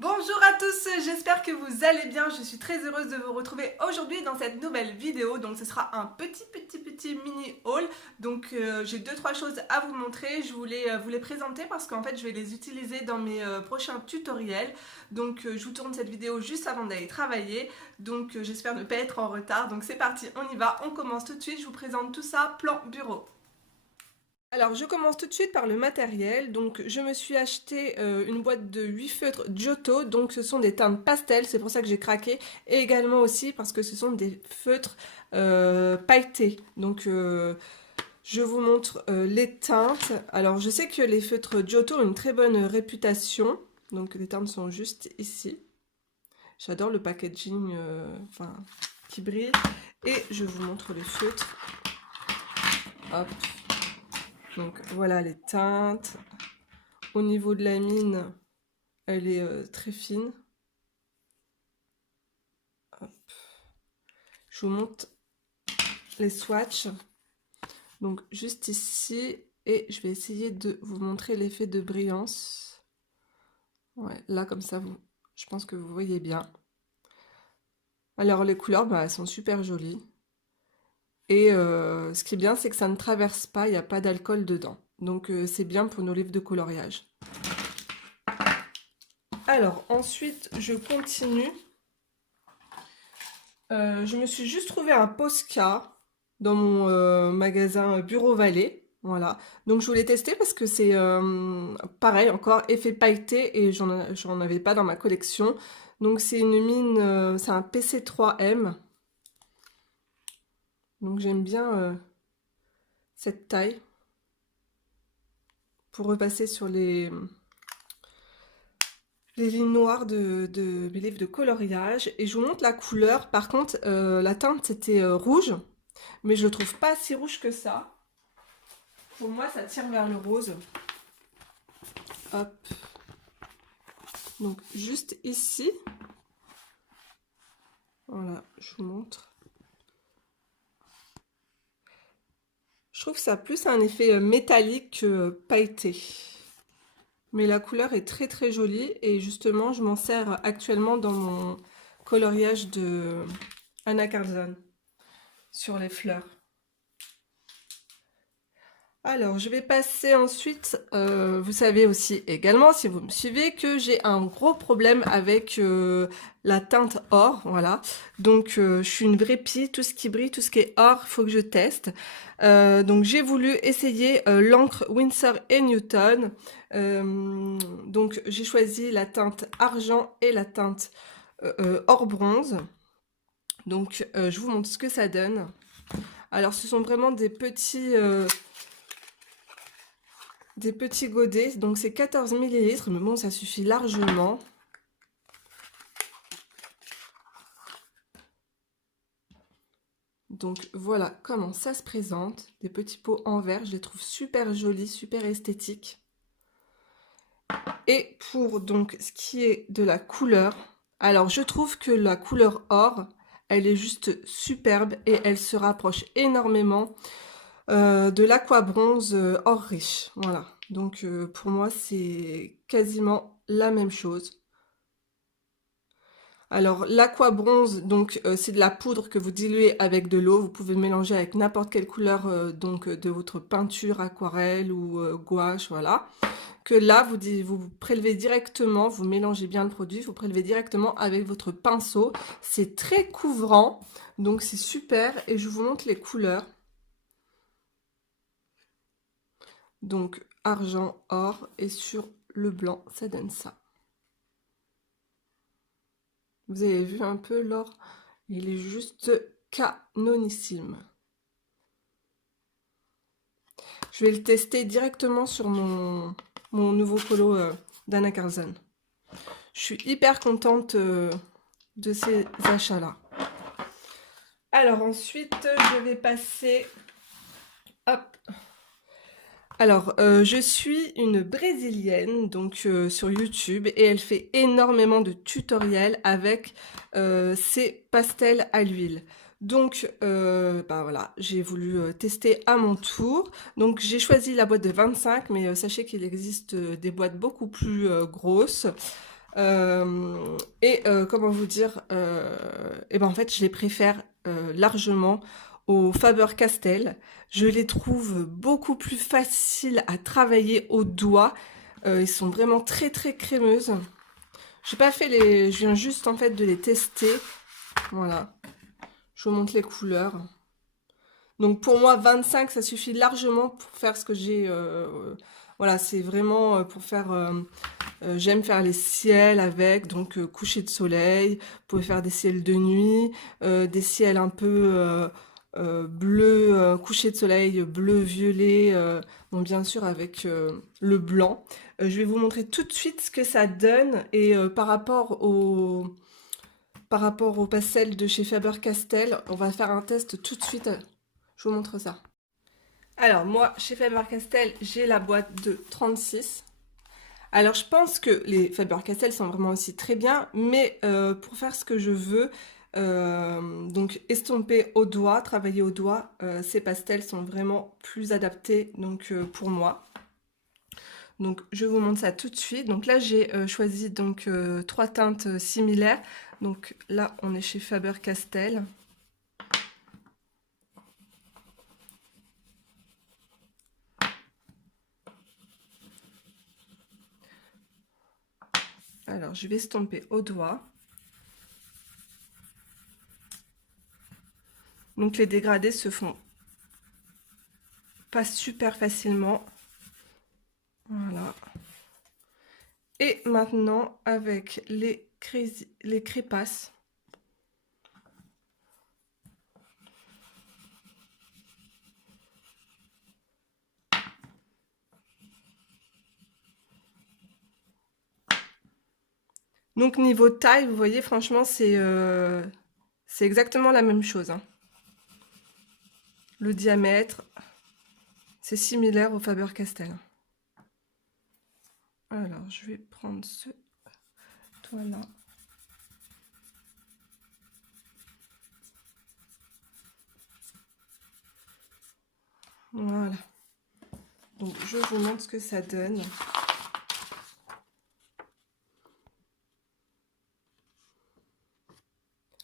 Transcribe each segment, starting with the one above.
Bonjour à tous, j'espère que vous allez bien. Je suis très heureuse de vous retrouver aujourd'hui dans cette nouvelle vidéo. Donc ce sera un petit mini haul. Donc j'ai deux trois choses à vous montrer. Je voulais vous les présenter parce qu'en fait je vais les utiliser dans mes prochains tutoriels. Donc je vous tourne cette vidéo juste avant d'aller travailler. Donc j'espère ne pas être en retard. Donc c'est parti, on y va, on commence tout de suite. Je vous présente tout ça, plan bureau. Alors, je commence tout de suite par le matériel. Donc, je me suis acheté une boîte de 8 feutres Giotto. Donc, ce sont des teintes pastel. C'est pour ça que j'ai craqué. Et également aussi parce que ce sont des feutres pailletés. Donc, je vous montre les teintes. Alors, je sais que les feutres Giotto ont une très bonne réputation. Donc, les teintes sont juste ici. J'adore le packaging qui brille. Et je vous montre les feutres. Hop. Donc voilà les teintes. Au niveau de la mine, elle est très fine. Hop. Je vous montre les swatchs. Donc juste ici, et je vais essayer de vous montrer l'effet de brillance. Ouais, là comme ça, je pense que vous voyez bien. Alors les couleurs, elles sont super jolies. Et ce qui est bien, c'est que ça ne traverse pas, il n'y a pas d'alcool dedans. Donc c'est bien pour nos livres de coloriage. Alors ensuite, je continue. Je me suis juste trouvé un Posca dans mon magasin Bureau Vallée. Voilà. Donc je voulais tester parce que c'est pareil, encore effet pailleté et j'en avais pas dans ma collection. Donc c'est une mine, c'est un PC3M. Donc j'aime bien cette taille pour repasser sur les lignes noires de mes livres de coloriage. Et je vous montre la couleur. Par contre, la teinte c'était rouge. Mais je le trouve pas si rouge que ça. Pour moi, ça tire vers le rose. Hop. Donc, juste ici. Voilà, je vous montre. Je trouve que ça a plus un effet métallique que pailleté. Mais la couleur est très très jolie. Et justement, je m'en sers actuellement dans mon coloriage de Anna Carlson sur les fleurs. Alors, je vais passer ensuite, vous savez aussi également, si vous me suivez, que j'ai un gros problème avec la teinte or, voilà. Donc, je suis une vraie pie, tout ce qui brille, tout ce qui est or, il faut que je teste. Donc, j'ai voulu essayer l'encre Winsor et Newton. Donc, j'ai choisi la teinte argent et la teinte or bronze. Donc, je vous montre ce que ça donne. Alors, ce sont vraiment des petits godets, donc c'est 14 millilitres, mais bon, ça suffit largement. Donc voilà comment ça se présente. Des petits pots en verre, je les trouve super jolis, super esthétiques. Et pour donc ce qui est de la couleur, alors je trouve que la couleur or, elle est juste superbe et elle se rapproche énormément de l'aqua bronze or riche. Voilà, donc pour moi c'est quasiment la même chose. Alors l'aqua bronze, donc c'est de la poudre que vous diluez avec de l'eau. Vous pouvez le mélanger avec n'importe quelle couleur de votre peinture, aquarelle ou gouache, voilà. Que là vous prélevez directement, vous mélangez bien le produit, vous prélevez directement avec votre pinceau. C'est très couvrant, donc c'est super. Et je vous montre les couleurs. Donc argent, or et sur le blanc, ça donne ça. Vous avez vu un peu l'or, il est juste canonissime. Je vais le tester directement sur mon nouveau colo d'Anna Carlson. Je suis hyper contente de ces achats-là. Alors ensuite, je vais passer... Hop. Alors, je suis une Brésilienne, donc sur YouTube, et elle fait énormément de tutoriels avec ses pastels à l'huile. Donc, voilà, j'ai voulu tester à mon tour. Donc, j'ai choisi la boîte de 25, mais sachez qu'il existe des boîtes beaucoup plus grosses. Comment vous dire, et ben en fait, je les préfère largement aux Faber-Castell. Je les trouve beaucoup plus faciles à travailler au doigt. Ils sont vraiment très très crémeuses. J'ai pas fait les, je viens juste en fait de les tester. Voilà, je vous montre les couleurs. Donc pour moi, 25, ça suffit largement pour faire ce que j'ai. Voilà, c'est vraiment pour faire. J'aime faire les ciels avec, donc coucher de soleil. Vous pouvez faire des ciels de nuit, des ciels un peu bleu, coucher de soleil bleu violet. Bon, bien sûr avec le blanc. Je vais vous montrer tout de suite ce que ça donne et par rapport au pastel de chez Faber-Castell, on va faire un test tout de suite. Je vous montre ça. Alors moi, chez Faber-Castell, j'ai la boîte de 36. Alors je pense que les Faber-Castell sont vraiment aussi très bien, mais pour faire ce que je veux, donc estomper au doigt, travailler au doigt, ces pastels sont vraiment plus adaptés donc pour moi. Donc je vous montre ça tout de suite. Donc là j'ai choisi donc trois teintes similaires. Donc là on est chez Faber-Castell. Alors je vais estomper au doigt. Donc les dégradés se font pas super facilement. Voilà. Et maintenant avec les crépasses. Donc niveau taille, vous voyez, franchement, c'est exactement la même chose, hein. Le diamètre, c'est similaire au Faber-Castell. Alors, je vais prendre ce toit-là. Voilà. Donc, je vous montre ce que ça donne.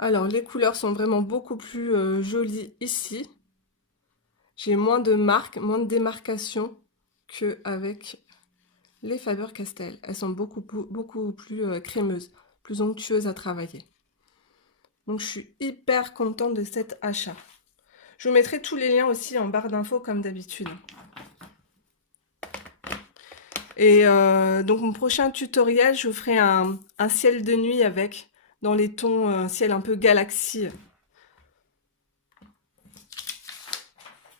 Alors, les couleurs sont vraiment beaucoup plus jolies ici. J'ai moins de marques, moins de démarcation qu'avec les Faber-Castell. Elles sont beaucoup plus crémeuses, plus onctueuses à travailler. Donc, je suis hyper contente de cet achat. Je vous mettrai tous les liens aussi en barre d'infos comme d'habitude. Et donc mon prochain tutoriel, je vous ferai un ciel de nuit avec, dans les tons, un ciel un peu galaxie.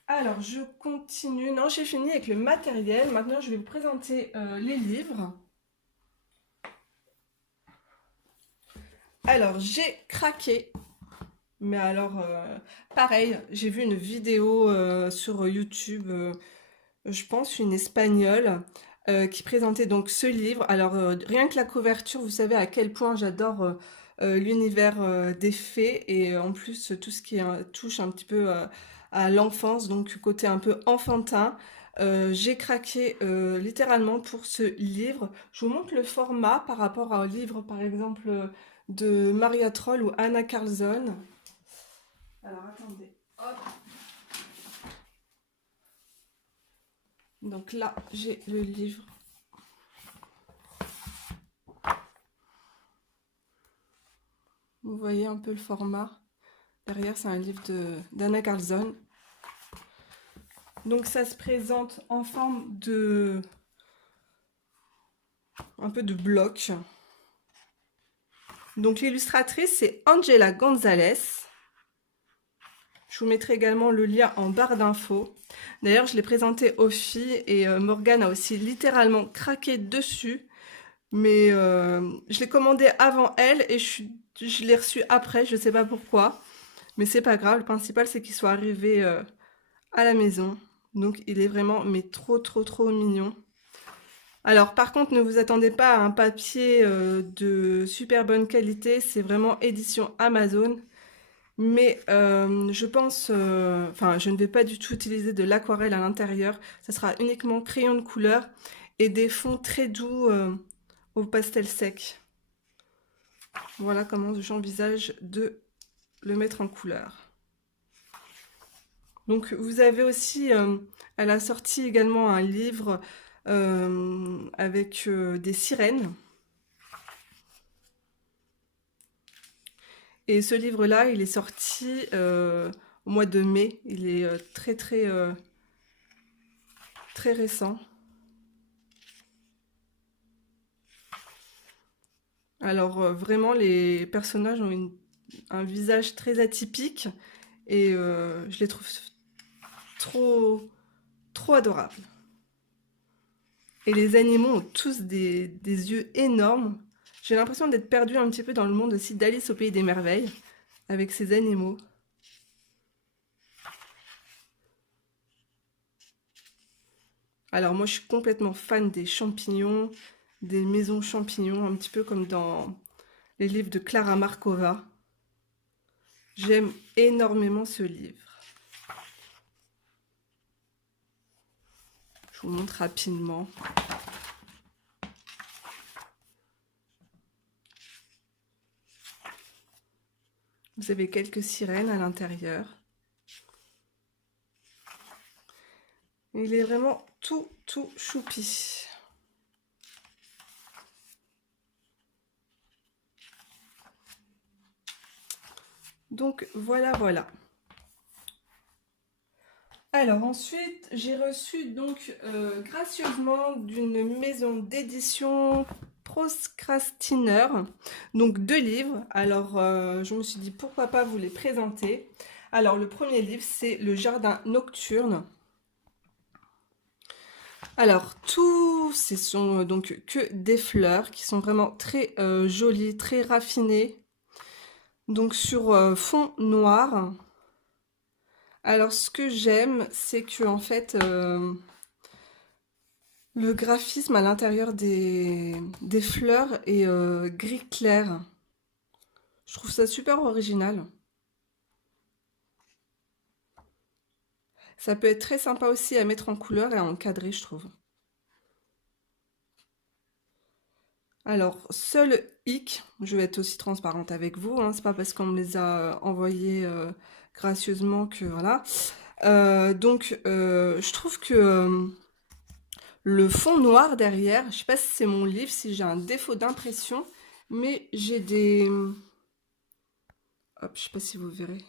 Alors je continue, non j'ai fini avec le matériel, maintenant je vais vous présenter les livres. Alors j'ai craqué, mais alors pareil, j'ai vu une vidéo sur YouTube, je pense une espagnole, qui présentait donc ce livre. Alors rien que la couverture, vous savez à quel point j'adore l'univers des fées et en plus tout ce qui touche un petit peu à l'enfance, donc côté un peu enfantin. J'ai craqué littéralement pour ce livre. Je vous montre le format par rapport à un livre par exemple de Maria Troll ou Anna Carlson. Alors attendez, hop. Donc là, j'ai le livre. Vous voyez un peu le format. Derrière, c'est un livre d'Anna Carlson. Donc ça se présente en forme de... un peu de bloc. Donc l'illustratrice, c'est Angela Gonzalez. Je vous mettrai également le lien en barre d'infos. D'ailleurs, je l'ai présenté aux filles et Morgane a aussi littéralement craqué dessus. Mais je l'ai commandé avant elle et je l'ai reçu après, je ne sais pas pourquoi. Mais c'est pas grave, le principal c'est qu'il soit arrivé à la maison. Donc il est vraiment mais trop mignon. Alors par contre ne vous attendez pas à un papier de super bonne qualité, c'est vraiment édition Amazon. Mais je pense, enfin je ne vais pas du tout utiliser de l'aquarelle à l'intérieur, ça sera uniquement crayon de couleur et des fonds très doux au pastel sec. Voilà comment j'envisage de le mettre en couleur. Donc vous avez aussi, elle a sorti également un livre avec des sirènes. Et ce livre-là, il est sorti au mois de mai. Il est très récent. Alors vraiment, les personnages ont un visage très atypique et je les trouve trop adorables. Et les animaux ont tous des yeux énormes. J'ai l'impression d'être perdue un petit peu dans le monde aussi d'Alice au Pays des Merveilles, avec ces animaux. Alors moi je suis complètement fan des champignons, des maisons champignons, un petit peu comme dans les livres de Clara Markova. J'aime énormément ce livre. Je vous montre rapidement. Vous avez quelques sirènes à l'intérieur. Il est vraiment tout choupi. Donc voilà. Alors ensuite, j'ai reçu donc gracieusement d'une maison d'édition Procrastiner, donc 2 livres. Alors je me suis dit pourquoi pas vous les présenter. Alors le premier livre c'est Le Jardin Nocturne. Alors tous ce sont donc que des fleurs qui sont vraiment très jolies, très raffinées. Donc sur fond noir. Alors ce que j'aime c'est que en fait le graphisme à l'intérieur des fleurs est gris clair. Je trouve ça super original. Ça peut être très sympa aussi à mettre en couleur et à encadrer, je trouve. Alors, seul hic, je vais être aussi transparente avec vous, hein, c'est pas parce qu'on me les a envoyés gracieusement que voilà. Je trouve que le fond noir derrière, je sais pas si c'est mon livre, si j'ai un défaut d'impression, mais j'ai des... Hop, je sais pas si vous verrez.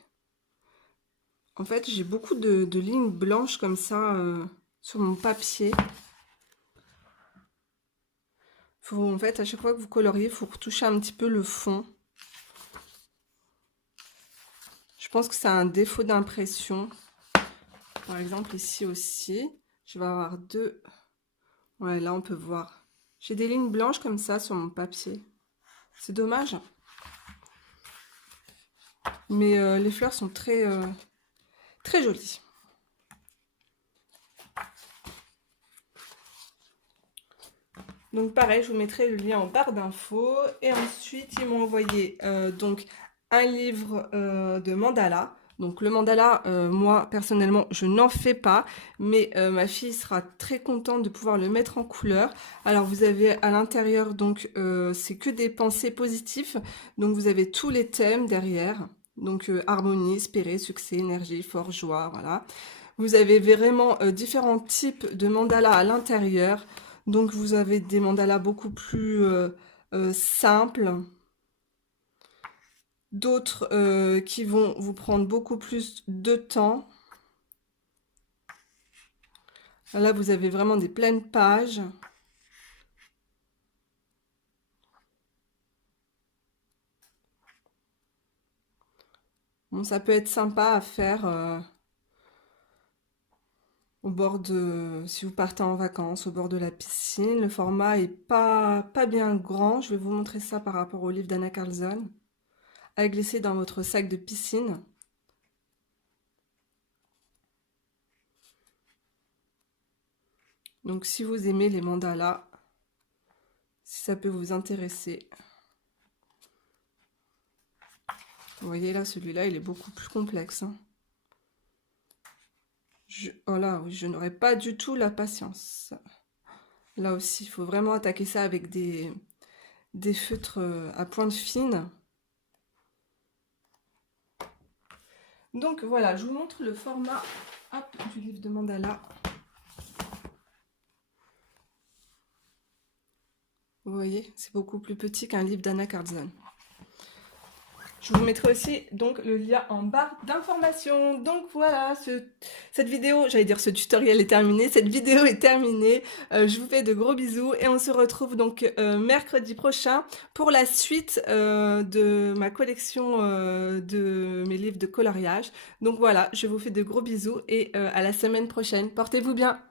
En fait, j'ai beaucoup de lignes blanches comme ça sur mon papier. En fait, à chaque fois que vous coloriez, il faut retoucher un petit peu le fond. Je pense que c'est un défaut d'impression. Par exemple, ici aussi, je vais avoir 2. Ouais, là, on peut voir. J'ai des lignes blanches comme ça sur mon papier. C'est dommage. Mais les fleurs sont très jolies. Donc pareil, je vous mettrai le lien en barre d'infos. Et ensuite, ils m'ont envoyé donc un livre de mandala. Donc le mandala, moi personnellement, je n'en fais pas, mais ma fille sera très contente de pouvoir le mettre en couleur. Alors vous avez à l'intérieur, donc c'est que des pensées positives. Donc vous avez tous les thèmes derrière. Donc harmonie, espérer, succès, énergie, force, joie, voilà. Vous avez vraiment différents types de mandalas à l'intérieur. Donc vous avez des mandalas beaucoup plus simples, d'autres qui vont vous prendre beaucoup plus de temps. Là, vous avez vraiment des pleines pages. Bon, ça peut être sympa à faire au bord de... Si vous partez en vacances, au bord de la piscine. Le format est pas bien grand. Je vais vous montrer ça par rapport au livre d'Anna Carlson. À glisser dans votre sac de piscine. Donc si vous aimez les mandalas, si ça peut vous intéresser. Vous voyez là, celui-là, il est beaucoup plus complexe. Hein. Oh là, oui, je n'aurais pas du tout la patience. Là aussi, il faut vraiment attaquer ça avec des feutres à pointe fine. Donc voilà, je vous montre le format hop, du livre de mandala. Vous voyez, c'est beaucoup plus petit qu'un livre d'Anna Cardzon. Je vous mettrai aussi donc le lien en barre d'informations. Donc voilà, cette vidéo, j'allais dire ce tutoriel est terminé, cette vidéo est terminée. Je vous fais de gros bisous et on se retrouve donc mercredi prochain pour la suite de ma collection de mes livres de coloriage. Donc voilà, je vous fais de gros bisous et à la semaine prochaine. Portez-vous bien!